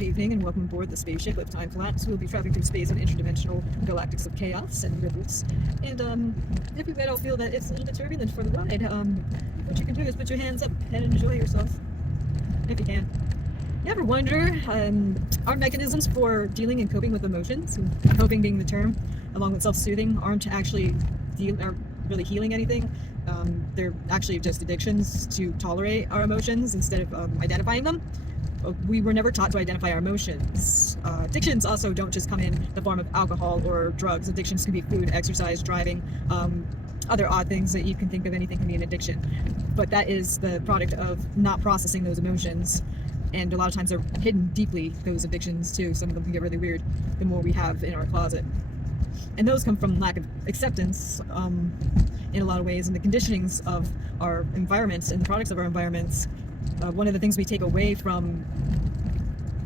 Good evening and welcome aboard the spaceship of Time Flats. We'll be traveling through space and interdimensional galactics of chaos and riddles. And if you all feel that it's a little bit turbulent for the ride, what you can do is put your hands up and enjoy yourself, if you can. You ever wonder, our mechanisms for dealing and coping with emotions, and coping being the term, along with self-soothing, aren't actually really healing anything. They're actually just addictions to tolerate our emotions instead of identifying them. We were never taught to identify our emotions. Addictions also don't just come in the form of alcohol or drugs. Addictions can be food, exercise, driving, other odd things that you can think of. Anything can be an addiction. But that is the product of not processing those emotions. And a lot of times they're hidden deeply, those addictions too. Some of them can get really weird the more we have in our closet. And those come from lack of acceptance in a lot of ways, and the conditionings of our environments and the products of our environments. One of the things we take away from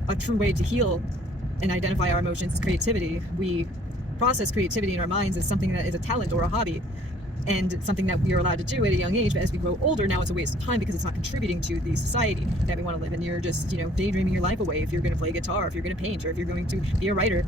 a true way to heal and identify our emotions is creativity. We process creativity in our minds as something that is a talent or a hobby, and it's something that we are allowed to do at a young age. But as we grow older, now it's a waste of time because it's not contributing to the society that we want to live in. You're just, daydreaming your life away if you're going to play guitar, if you're going to paint, or if you're going to be a writer.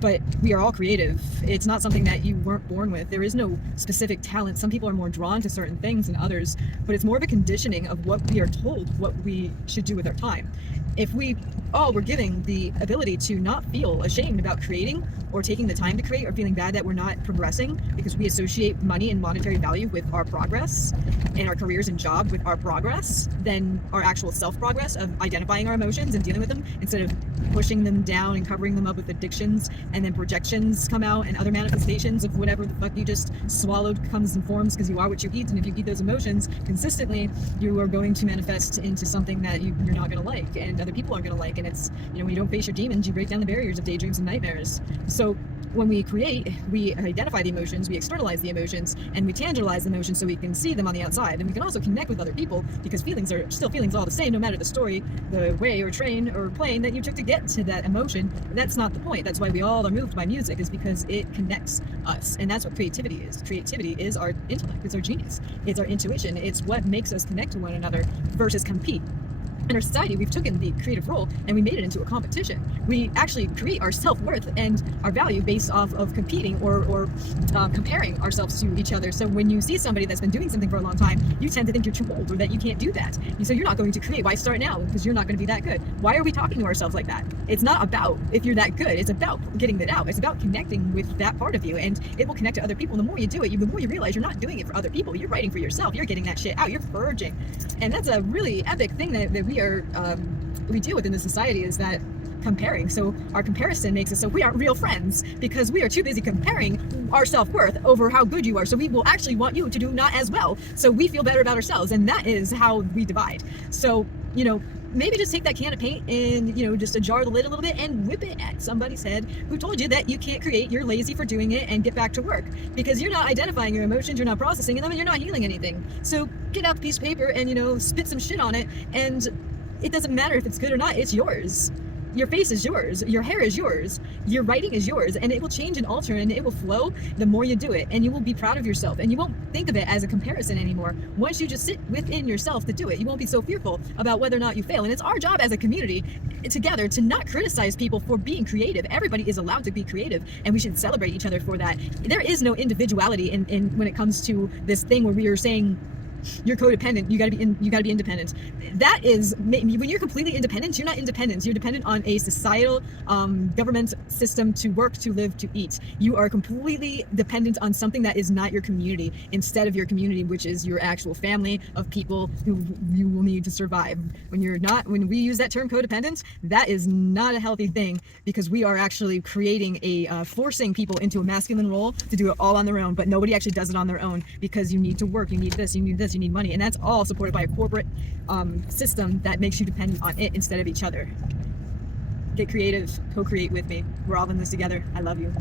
But we are all creative. It's not something that you weren't born with. There is no specific talent. Some people are more drawn to certain things than others, but it's more of a conditioning of what we are told what we should do with our time. If we all were given the ability to not feel ashamed about creating or taking the time to create, or feeling bad that we're not progressing because we associate money and monetary value with our progress, and our careers and job with our progress, then our actual self-progress of identifying our emotions and dealing with them instead of pushing them down and covering them up with addictions, and then projections come out and other manifestations of whatever the fuck you just swallowed comes and forms, because you are what you eat. And if you eat those emotions consistently, you are going to manifest into something that you're not going to like, and other people aren't going to like. And it's, when you don't face your demons, you break down the barriers of daydreams and nightmares. So when we create, we identify the emotions, we externalize the emotions, and we tangibilize the emotions so we can see them on the outside. And we can also connect with other people, because feelings are still feelings all the same, no matter the story, the way or train or plane that you took to get to that emotion. That's not the point. That's why we all are moved by music, is because it connects us. And that's what creativity is. Creativity is our intellect, it's our genius, it's our intuition, it's what makes us connect to one another versus compete. In our society, we've taken the creative role and we made it into a competition. We actually create our self-worth and our value based off of competing or comparing ourselves to each other. So when you see somebody that's been doing something for a long time, you tend to think you're too old or that you can't do that. So you're not going to create. Why start now? Because you're not going to be that good. Why are we talking to ourselves like that? It's not about if you're that good. It's about getting that out. It's about connecting with that part of you, and it will connect to other people. And the more you do it, the more you realize you're not doing it for other people. You're writing for yourself. You're getting that shit out. You're purging. And that's a really epic thing that we deal with in the society, is that comparing. So our comparison makes us so we aren't real friends, because we are too busy comparing our self-worth over how good you are. So we will actually want you to do not as well, so we feel better about ourselves, and that is how we divide. So maybe just take that can of paint and just ajar the lid a little bit and whip it at somebody's head who told you that you can't create, you're lazy for doing it, and get back to work, because you're not identifying your emotions, you're not processing them, and you're not healing anything. So get out the piece of paper and spit some shit on it, and it doesn't matter if it's good or not. It's yours. Your face is yours. Your hair is yours. Your writing is yours, and it will change and alter, and it will flow the more you do it, and you will be proud of yourself, and you won't think of it as a comparison anymore. Once you just sit within yourself to do it, you won't be so fearful about whether or not you fail. And it's our job as a community together to not criticize people for being creative. Everybody is allowed to be creative, and we should celebrate each other for that. There is no individuality in when it comes to this thing where we are saying you're codependent, you gotta be independent. That is, when you're completely independent, you're not independent. You're dependent on a societal government system to work, to live, to eat. You are completely dependent on something that is not your community, instead of your community, which is your actual family of people who you will need to survive. When we use that term codependent, that is not a healthy thing, because we are actually creating forcing people into a masculine role to do it all on their own. But nobody actually does it on their own, because you need to work, you need this, you need this, you need money, and that's all supported by a corporate system that makes you dependent on it instead of each other. Get creative, co-create with me. We're all in this together. I love you.